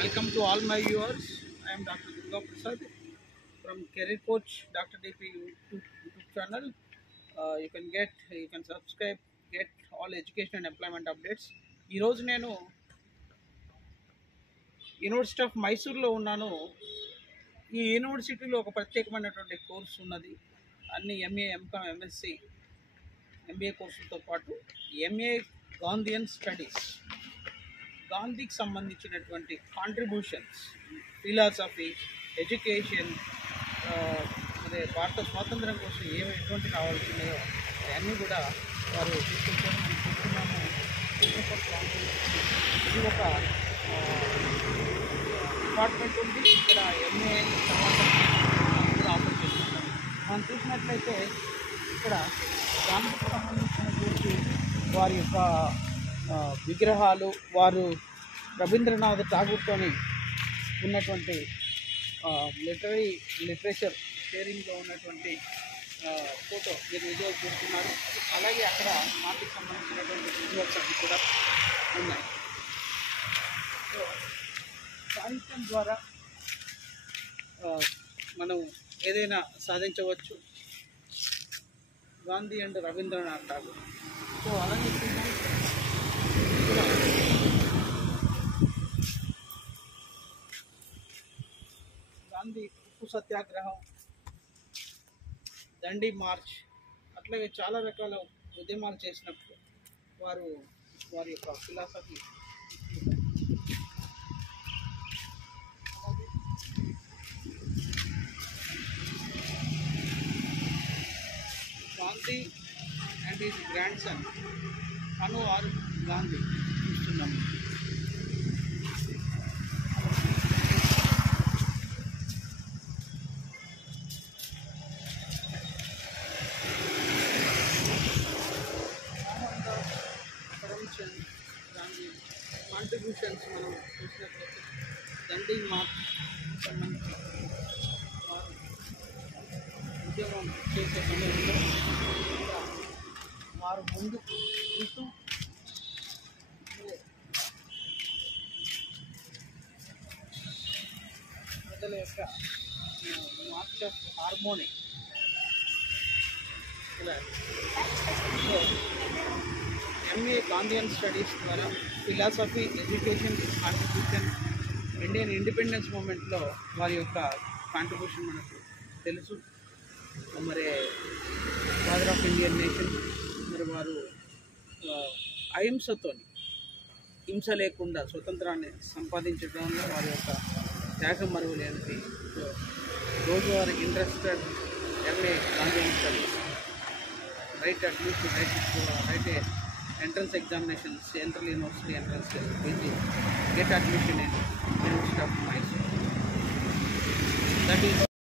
Welcome to all my viewers. I am Dr. Durga Prasad from Career Coach Dr. DP YouTube channel. You can subscribe, get all education and employment updates. ఈ రోజు నేను university of మైసూర్లో ఉన్నాను. ఈ యూనివర్సిటీలో ఒక ప్రత్యేకమైనటువంటి course ఉన్నది. అన్ని ఎంఏ, ఎంకామ్, ఎంఎస్సి, ఎంబీఏ కోర్సులతో పాటు ఎంఏ గాంధీయన్ స్టడీస్, గాంధీకి సంబంధించినటువంటి కాంట్రిబ్యూషన్స్, ఫిలాసఫీ, ఎడ్యుకేషన్, అదే భారత స్వాతంత్రం కోసం ఎటువంటి రావాల్సినాయో అవన్నీ కూడా వారు తీసుకొచ్చారు. మనం చూస్తున్నాము. ఇది ఒక డిపార్ట్మెంట్ ఉంది. ఇక్కడ ఎంఏ తర్వాత కూడా ఆఫర్ చేస్తున్నారు. మనం చూసినట్లయితే ఇక్కడ గాంధీకి సంబంధించినటువంటి వారి యొక్క విగ్రహాలు, వారు రవీంద్రనాథ్ ఠాగూర్తోని ఉన్నటువంటి లిటరేచర్ షేరింగ్లో ఉన్నటువంటి ఫోటో మీరు విజువల్ చూస్తున్నారు. అలాగే అక్కడ మాటికి సంబంధించినటువంటి విజువల్స్ అవి కూడా ఉన్నాయి. సో సాహిత్యం ద్వారా మనం ఏదైనా సాధించవచ్చు. గాంధీ అండ్ రవీంద్రనాథ్ ఠాగూర్. సో అలాగే గాంధీ ఉప్పు సత్యాగ్రహం, దండి మార్చ్, అట్లాగే చాలా రకాల ఉద్యమాలు చేసినప్పుడు వారి యొక్క philosophy Gandhi and his grandson అను ఆర్ గాంధీ చూస్తున్నాము. గాంధీ కాంట్రిబ్యూషన్స్ మనం చూసినట్లయితే దండి మార్చ్ సంబంధించి ఉద్యమం చేసే సమయంలో వారు ముందుకు వెళ్తూ ప్రజల యొక్క మార్చ్ ఆఫ్ హార్మోనీ ఇలా. సో ఎంఏ గాంధీయన్ స్టడీస్ ద్వారా philosophy, education, contribution, Indian independence మూమెంట్లో వారి యొక్క కాంట్రిబ్యూషన్ మనకు తెలుసు. మరి ఫాదర్ ఆఫ్ ఇండియన్ నేషన్, మరి వారు అహింసతో, హింస లేకుండా స్వతంత్రాన్ని సంపాదించడంలో వారి యొక్క త్యాగం మరువు లేనిది. రోజు వారి interested MA Gandhian studies right admission, right entrance examinations, Central University entrance test, get admission in University of Mysore. That is